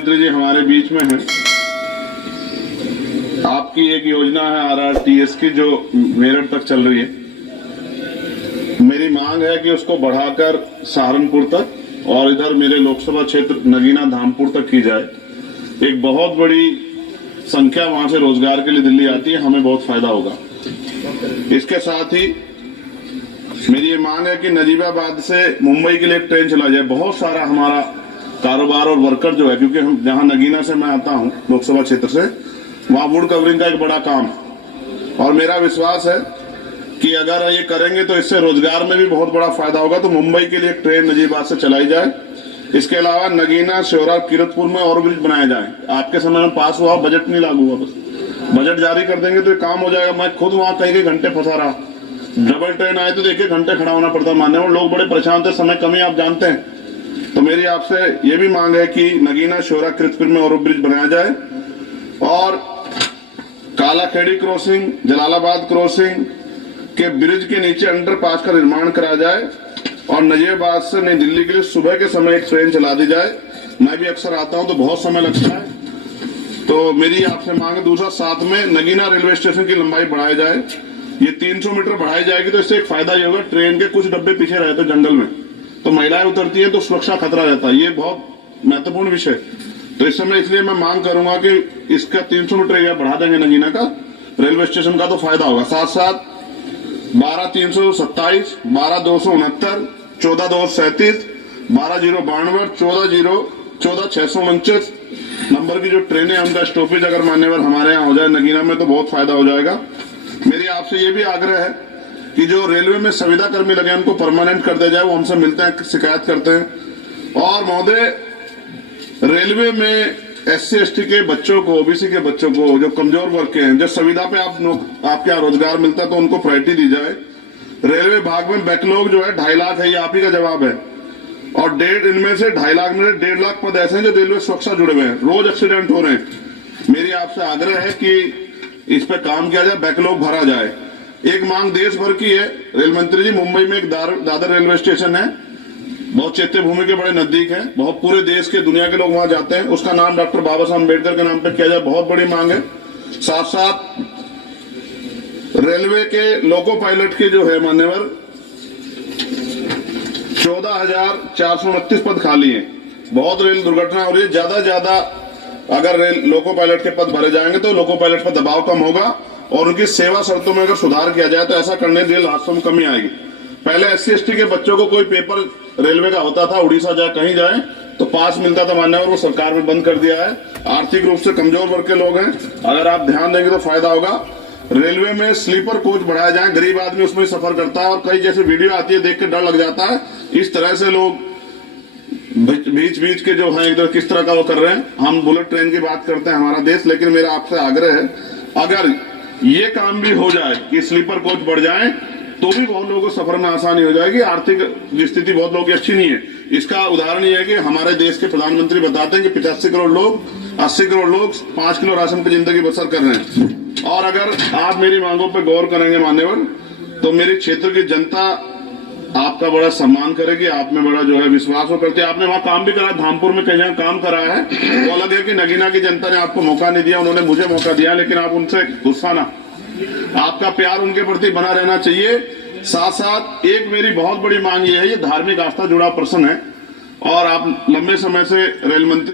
मंत्री जी हमारे बीच में हैं। आपकी एक योजना है RRTS की जो मेरठ तक चल रही है। मेरी मांग है कि उसको बढ़ाकर सहारनपुर तक और इधर मेरे लोकसभा क्षेत्र नगीना धामपुर तक की जाए। एक बहुत बड़ी संख्या वहां से रोजगार के लिए दिल्ली आती है, हमें बहुत फायदा होगा। इसके साथ ही मेरी ये मांग है कि नजीबाबाद से मुंबई के लिए एक ट्रेन चला जाए। बहुत सारा हमारा कारोबार और वर्कर जो है, क्योंकि हम जहां नगीना से मैं आता हूं लोकसभा क्षेत्र से, वहां वुड कवरिंग का एक बड़ा काम, और मेरा विश्वास है कि अगर ये करेंगे तो इससे रोजगार में भी बहुत बड़ा फायदा होगा। तो मुंबई के लिए एक ट्रेन नजीबाबाद से चलाई जाए। इसके अलावा नगीना, श्योरा, किरतपुर में और ब्रिज बनाए जाए। आपके समय में पास हुआ, बजट नहीं लागू हुआ, बस बजट जारी कर देंगे तो ये काम हो जाएगा। मैं खुद वहां कई घंटे फंसा रहा, डबल ट्रेन आए तो 1-1 घंटे खड़ा होना पड़ता। मानने वाले लोग बड़े परेशान थे, समय कमी आप जानते हैं। तो मेरी आपसे ये भी मांग है कि नगीना, श्योरा, किरतपुर में और ब्रिज बनाया जाए और कालाखेड़ी क्रॉसिंग, जलालाबाद क्रॉसिंग के ब्रिज के नीचे अंडरपास का निर्माण कराया जाए और नजीबाबाद से नई दिल्ली के लिए सुबह के समय एक ट्रेन चला दी जाए। मैं भी अक्सर आता हूं तो बहुत समय लगता है, तो मेरी आपसे मांग है। दूसरा, साथ में नगीना रेलवे स्टेशन की लंबाई बढ़ाई जाए। ये 300 मीटर बढ़ाई जाएगी तो इससे एक फायदा ये होगा, ट्रेन के कुछ डब्बे पीछे रहते जंगल में, तो महिलाएं उतरती हैं तो सुरक्षा खतरा रहता है। ये बहुत महत्वपूर्ण विषय। तो इस समय इसलिए मैं मांग करूंगा कि इसका 300 मीटर एरिया बढ़ा देंगे नगीना का रेलवे स्टेशन का, तो फायदा होगा। साथ साथ 12,327, 12,269, 14,237, 12,092, 14,649 नंबर की जो ट्रेनें हैं उनका स्टॉपेज अगर मान्यवर हमारे यहाँ हो जाए नगीना में तो बहुत फायदा हो जाएगा। मेरी आपसे ये भी आग्रह है कि जो रेलवे में संविदा कर्मी लगे उनको परमानेंट कर दिया जाए। वो हमसे मिलते हैं, शिकायत करते हैं। और महोदय, रेलवे में SC/ST के बच्चों को, OBC के बच्चों को, जो कमजोर वर्ग के हैं, जो संविदा पे आपके यहाँ रोजगार मिलता है तो उनको प्रायोरिटी दी जाए। रेलवे विभाग में बैकलॉग जो है 2.5 लाख है, ये आप ही का जवाब है। और इनमें से 2.5 लाख में 1.5 लाख पद ऐसे हैं जो रेलवे सुरक्षा जुड़े हुए हैं, रोज एक्सीडेंट हो रहे हैं। मेरी आपसे आग्रह है कि इस पे काम किया जाए, बैकलॉग भरा जाए। एक मांग देश भर की है रेल मंत्री जी, मुंबई में एक दादर रेलवे स्टेशन है, बहुत चैत्य भूमि के बड़े नजदीक है, बहुत पूरे देश के, दुनिया के लोग वहां जाते हैं। उसका नाम डॉक्टर बाबा साहब अम्बेडकर के नाम पे किया जाए, बहुत बड़ी मांग है। साथ साथ रेलवे के लोको पायलट के जो है मान्यवर 14,429 पद खाली हैं। बहुत रेल दुर्घटना हो रही है, ज्यादा अगर रेल लोको पायलट के पद भरे जाएंगे तो लोको पायलट पर दबाव कम होगा और उनकी सेवा शर्तों में अगर सुधार किया जाए तो ऐसा करने से रेल हादसों में कमी आएगी। पहले SC/ST के बच्चों को कोई पेपर रेलवे का होता था, उड़ीसा जाए कहीं जाए तो पास मिलता था मान्यवर, वो सरकार ने बंद कर दिया है। आर्थिक रूप से कमजोर वर्ग के लोग हैं, अगर आप ध्यान देंगे तो फायदा होगा। रेलवे में स्लीपर कोच बढ़ाया जाए, गरीब आदमी उसमें सफर करता है और कई जैसे वीडियो आती है देख के डर लग जाता है। इस तरह से लोग बीच के जो है इधर किस तरह का वो कर रहे हैं। हम बुलेट ट्रेन की बात करते हैं हमारा देश, लेकिन मेरा आपसे आग्रह है अगर ये काम भी हो जाए कि स्लीपर कोच बढ़ जाए तो भी बहुत लोगों को सफर में आसानी हो जाएगी। आर्थिक स्थिति बहुत लोगों की अच्छी नहीं है। इसका उदाहरण ये है कि हमारे देश के प्रधानमंत्री बताते हैं कि 85 करोड़ लोग, 80 करोड़ लोग 5 किलो राशन की जिंदगी बसर कर रहे हैं। और अगर आप मेरी मांगों पर गौर करेंगे मान्यवर, तो मेरे क्षेत्र की जनता आपका बड़ा सम्मान करेगी, आप में बड़ा जो है विश्वास हो करती है। आपने वहां काम भी करा, धामपुर में कई जगह काम कराया है। वो अलग है कि नगीना की जनता ने आपको मौका नहीं दिया, उन्होंने मुझे मौका दिया, लेकिन आप उनसे गुस्सा ना, आपका प्यार उनके प्रति बना रहना चाहिए। साथ साथ एक मेरी बहुत बड़ी मांग ये है, ये धार्मिक आस्था जुड़ा प्रश्न है और आप लंबे समय से रेल मंत्री